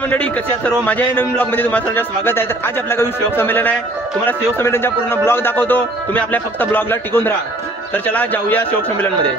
मंडळी कसे आहात सर्व, माझ्या नवीन ब्लॉग मध्ये तुम्हाला सर्वांचं स्वागत आहे। तर आज आपल्या गावी सहयोग संमेलन आहे। तुम्हाला सहयोग संमेलनचा पूर्ण ब्लॉग दाखवतो, तुम्ही आपल्या फक्त ब्लॉगला टिकून राहा। तर चला जाऊया सहयोग संमेलन मध्ये।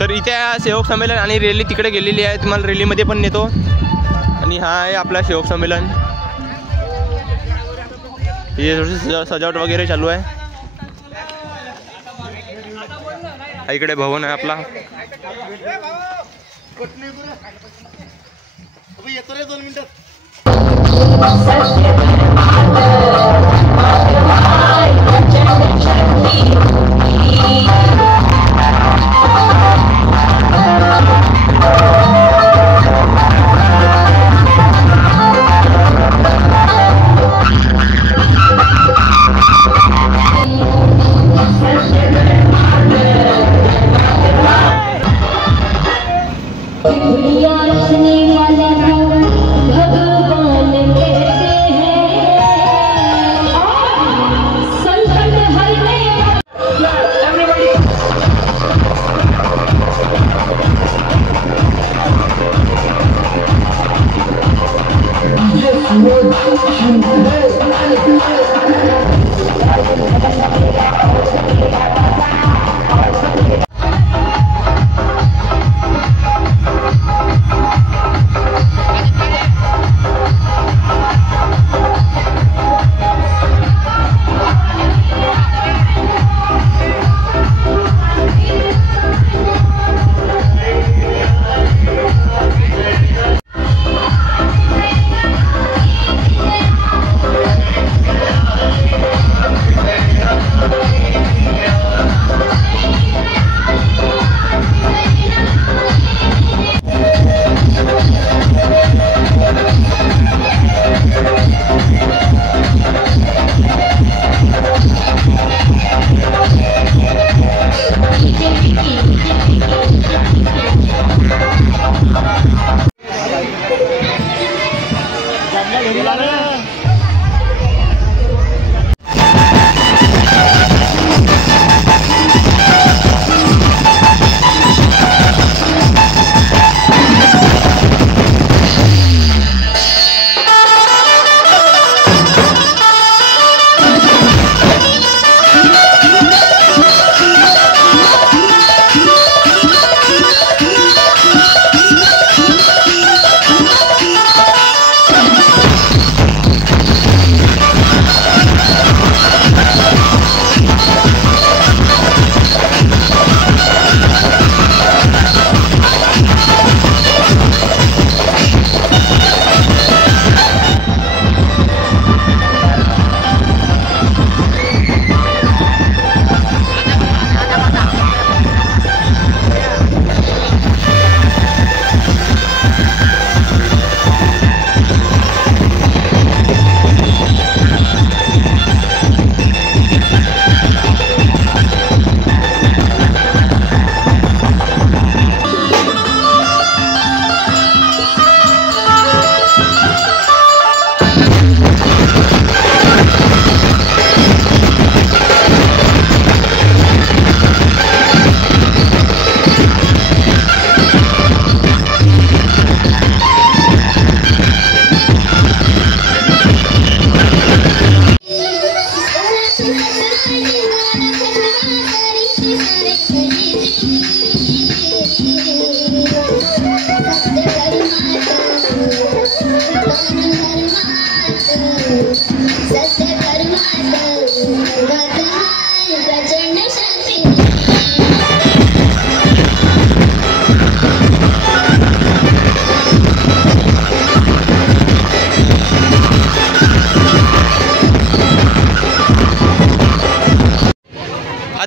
तर इथे सहयोग संमेलन आणि रॅली तिकडे गेलेली आहे, तुम्हाला रॅली मध्ये पण नेतो। आणि हा आहे आपला सहयोग संमेलन, हे थोडी सजावट वगैरे चालू आहे। इकडे भवन आहे आपला। येतो रे 2 मिनिटात।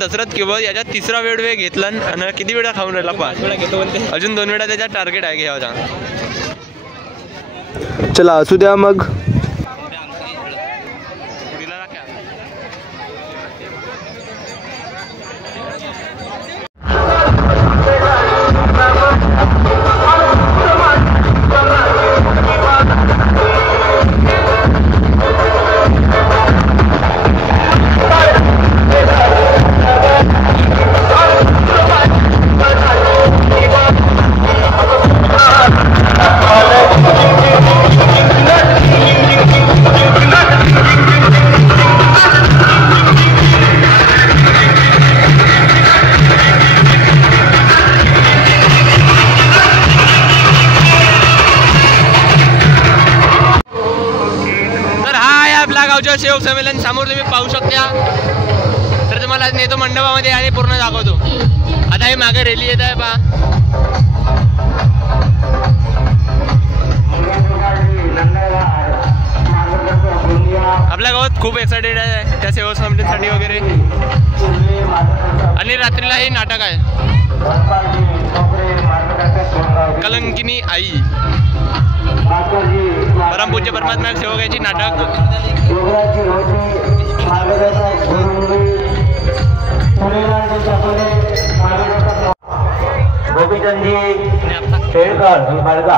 दशरथ केवळ याच्या तिसरा वेळ घेतला आणि किती वेळा खाऊन राहिला? 5 वेळा घेतो म्हणते, अजून 2 वेळा त्याचा टार्गेट आहे घ्यायचा। चला असू द्या मग। Thank you. गावच्या सेवक संमेलन समोर तुम्ही पाहू शकता। तर तुम्हाला नेतो मंडपामध्ये आणि पूर्ण दाखवतो। आता हे मागे रॅली येत आहे पहा। आपल्या गावात खूप एक्साइटेड आहे त्या सेवक संमेलनासाठी वगैरे। आणि रात्रीला हे नाटक आहे कलंकिनी आई, परमपूज्य परमात्मा सेवकाची नाटक। गोपीचंदजी शेळकर बाळगा,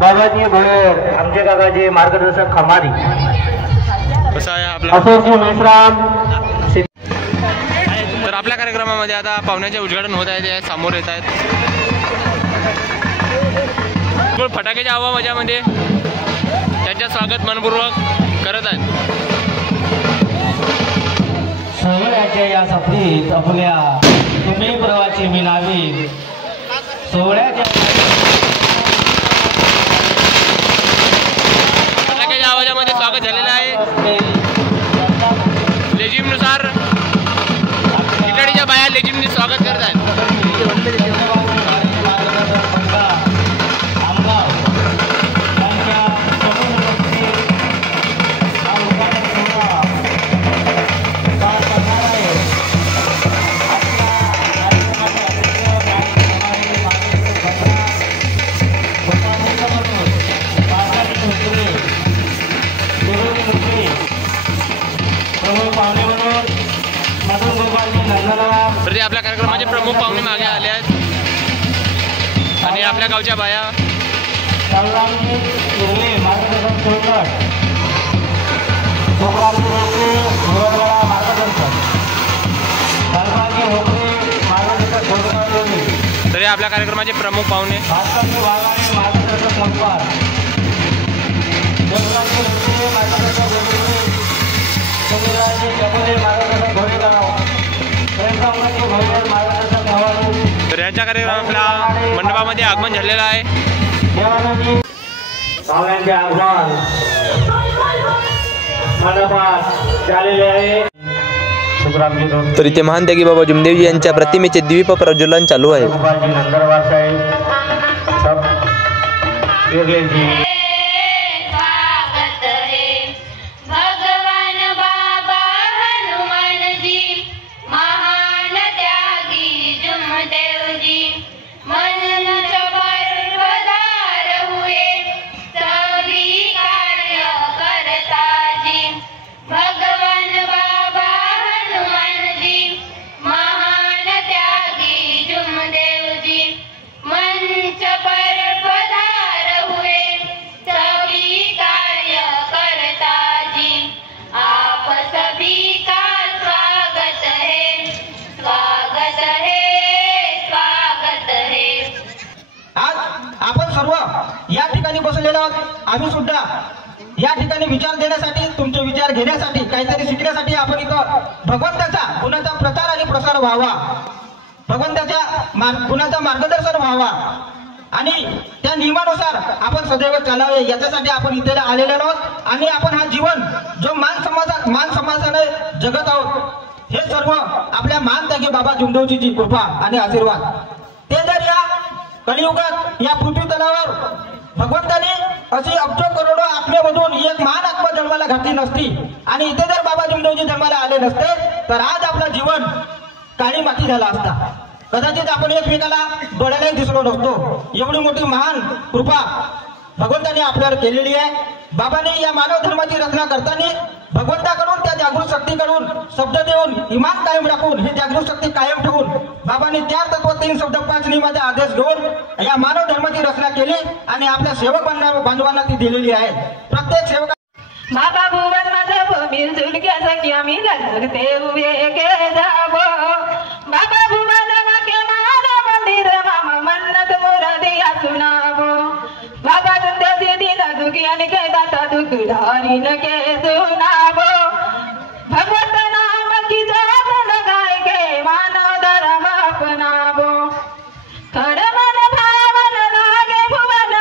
बाबाजी भोयर, आमचे काकाजी मार्गदर्शक खमारी, कसं आहे आपलं असोसिएशन मेश्राम। तर आपल्या कार्यक्रमामध्ये आता पाहुण्याचे उद्घाटन होत आहे, ते समोर येत आहेत। फटाक्याच्या आवाजामध्ये त्यांच्या स्वागत मनपूर्वक करत आहेत। सोहळ्याच्या या सफरीत आपल्या तुम्ही प्रवासी मिळावी, सोहळ्याच्या फटाक्याच्या आवाजामध्ये स्वागत झालेलं आहे। लेझिमनुसार खिचडीच्या बाया लेझिमने स्वागत करत आहेत। तर आपल्या कार्यक्रमाचे प्रमुख पाहुणे मागे आले आहेत आणि आपल्या गावच्या बाया तरी आपल्या कार्यक्रमाचे प्रमुख पाहुणे तर यांच्या कार्यक्रमाला मंडपामध्ये आगमन झालेलं आहे। पाहुण्यांचे आगमन मंडपात झालेले आहे। तर इथे महान त्यागी बाबा जुमदेवजी यांच्या प्रतिमेचे दीप प्रज्वलन चालू आहे। या ठिकाणी बसलेलो आम्ही सुद्धा या ठिकाणी विचार देण्यासाठी, तुमचे विचार घेण्यासाठी, काहीतरी शिकण्यासाठी आपण इथं भगवंताचा गुणाचा प्रचार आणि प्रसार व्हावा, भगवंताच्या गुणाचा मार्गदर्शन व्हावा आणि त्या नियमानुसार आपण सदैव चालावे याच्यासाठी आपण इथे आलेलो आहोत। आणि आपण हा जीवन जो मान समाजाने जगत आहोत हे सर्व आपल्या मान त्यागे बाबा जुमदेवजीची कृपा आणि आशीर्वाद। ते जर या कलियुगात या पृथ्वी तलावर भगवंताने अशी अब्ज करोडो आत्म्यामधून एक महान आत्मा जन्माला घातली नसती आणि इथे जर बाबा जुमदेवजी जन्माला आले नसते तर आज आपलं जीवन काळी माती झाला असता। कदाचित आपण एकमेकाला डोळ्यालाही दिसलो नसतो। एवढी मोठी महान कृपा भगवंताने आपल्यावर केलेली आहे। बाबांनी या मानव धर्माची रचना करताना भगवंताकडून त्या जागृत शक्तीकडून शब्द देऊन इमान कायम राखून ही जागृत शक्ती कायम ठेवून बाबांनी 4 तत्व 3 शब्द 5 नियमाचा आदेश घेऊन या मानव धर्माची रचना केली आणि आपल्या सेवक बांधवांना ती दिलेली आहे। प्रत्येक सेवक बाबा भुवन माझं मिळजुल घ्यायचं आम्ही लागते उभे के जाबो बाबा भुवन वाके माना मंदिर मामा मन्नत मुरादिया सुनावो बाबा जुमदेवजी दिन दुखी आणि के दाता दुख धारीन के सुनावो भगवत नाम की जापन गाय के मानव धर्म अपनावो खड़ मन भावन लागे भुवन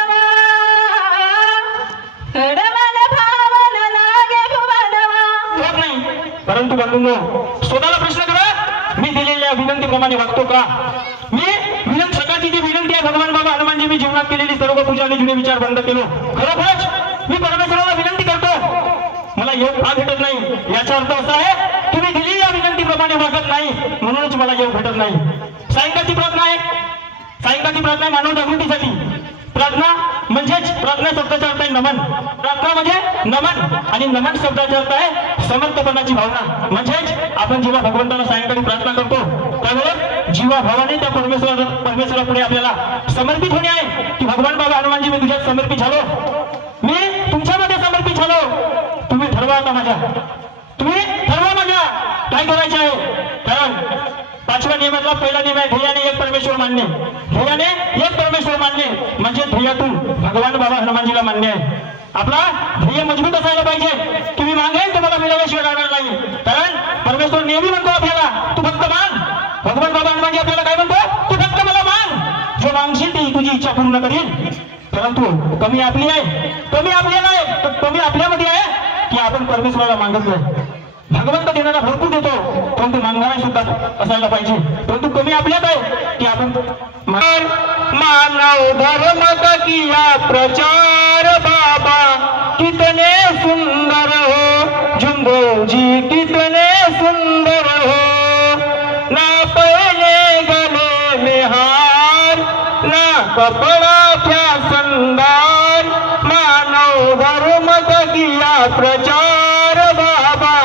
खड़ मन भावन लागे भुवन बंधूंनो, स्वतःला प्रश्न करा, मी दिलेल्या विनंतीप्रमाणे वागतो का? मी सकाळची जी विनंती आहे भगवान बाबा हनुमानजी, मी जीवनात केलेली सर्व पूजा आणि जुने विचार बंद केलो. खरोखरच मी परमेश्वराला विनंती करतो, मला योग का भेटत नाही? याचा अर्थ असा आहे तुम्ही दिलेल्या विनंतीप्रमाणे वागत नाही, म्हणूनच मला योग भेटत नाही. सायंकाळची प्रार्थना आहे मानव जागृतीसाठी. प्रार्थना म्हणजेच, प्रार्थना शब्दाचा अर्थ आहे नमन. प्रार्थना म्हणजे नमन, आणि नमन शब्दाचा अर्थ आहे समर्पणाची भावना. म्हणजेच आपण जेव्हा भगवंताला सायंकाळी प्रार्थना करतो त्यावेळेस जीवाभावाने त्या परमेश्वरापुढे आपल्याला समर्पित होणे आहे की भगवान बाबा हनुमानजी, मी तुझ्यात समर्पित झालो, मी तुमच्यामध्ये समर्पित झालो. तुम्ही ठरवा आता तुम्ही ठरवा माझ्या काय करायचं आहे. कारण 5व्या नियमातला पहिला नियम आहे ध्येयाने एक परमेश्वर मानणे. ध्येयाने एक परमेश्वर मानणे म्हणजे ध्येयातून भगवान बाबा हनुमानजीला मान्य आहे. आपला ध्येय मजबूत असायला पाहिजे. तुम्ही मागेल तुम्हाला मिळवल्याशिवाय राहणार नाही. कारण परमेश्वर नेहमी म्हणतो आपल्याला, तू फक्त मान. भगवान बाबा हनुमानजी आपल्याला काय म्हणतो? तू फक्त मला मान. जो मागशील ती तुझी इच्छा पूर्ण करील. परंतु कमी आपली आहे, कमी आपल्याला आहे, कमी आपल्यामध्ये आहे की आपण परमेश्वराला मागत नाही. भगवंत देणारा भरपूर देतो, परंतु मागणारा सुद्धा असायला पाहिजे. परंतु कमी आपल्यात आहे की आपण मानव धर्म का किया प्रचार बाबा, कितने सुंदर हो जुम्बो जी, कितने सुंदर हो. ना पहले गले में हार, ना कपड़ा फैशनदार, मानव धर्म का किया प्रचार बाबा,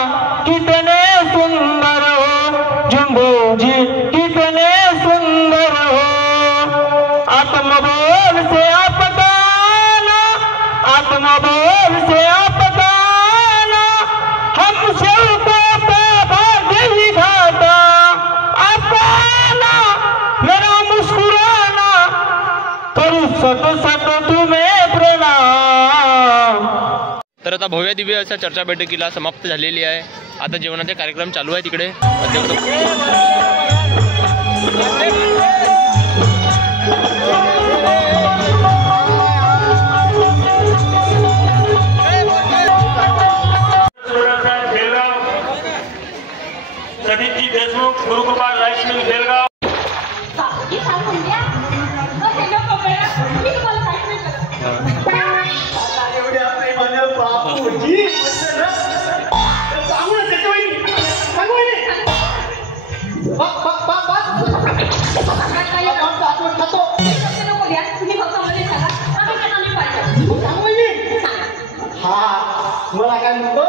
कितने सुंदर हो जुम्बो जी, कितने सुंदर हो. आत्मबोल से आपका ना, आत्मबोल से आपका ना, हम सबको भाग्य विधाता आपका ना, मेरा मुस्कुराना करू सत सत तुम्हें प्रणाम. तर आता भव्य दिव्य अशा चर्चा बैठकीला समाप्त झालेली आहे. आता जेवणाचे कार्यक्रम चालू आहे तिकडे. Satiji Deshmukh, Gurukrupa rice mill Belgaum. मला काय म्हणतो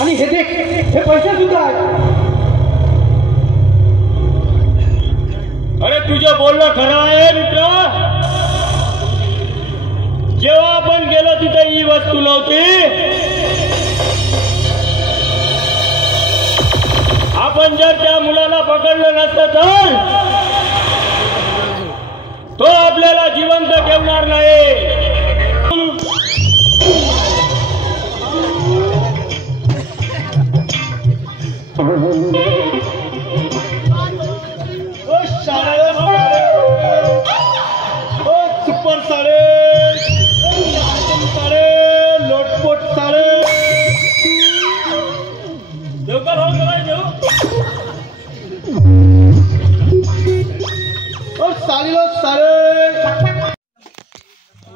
आणि हे देख, हे पैसे सुद्धा आहेत. अरे तुझं बोलणं खरं आहे मित्र. जेव्हा आपण गेलो तिथे ही वस्तू नव्हती. आपण जर त्या मुलाला पकडलं नसतं तर तो आपल्याला जिवंत ठेवणार नाही.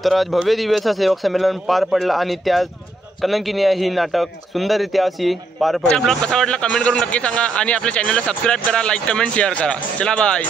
तर आज भव्य दिव्याचं सेवक संमेलन पार पडला आणि त्या कलंकिनी ही नाटक सुंदररित्या अशी पार पडली. ब्लॉग कसा वाटला कमेंट करून नक्की सांगा आणि आपल्या चॅनलला सबस्क्राईब करा, लाईक कमेंट शेअर करा. चला बाय.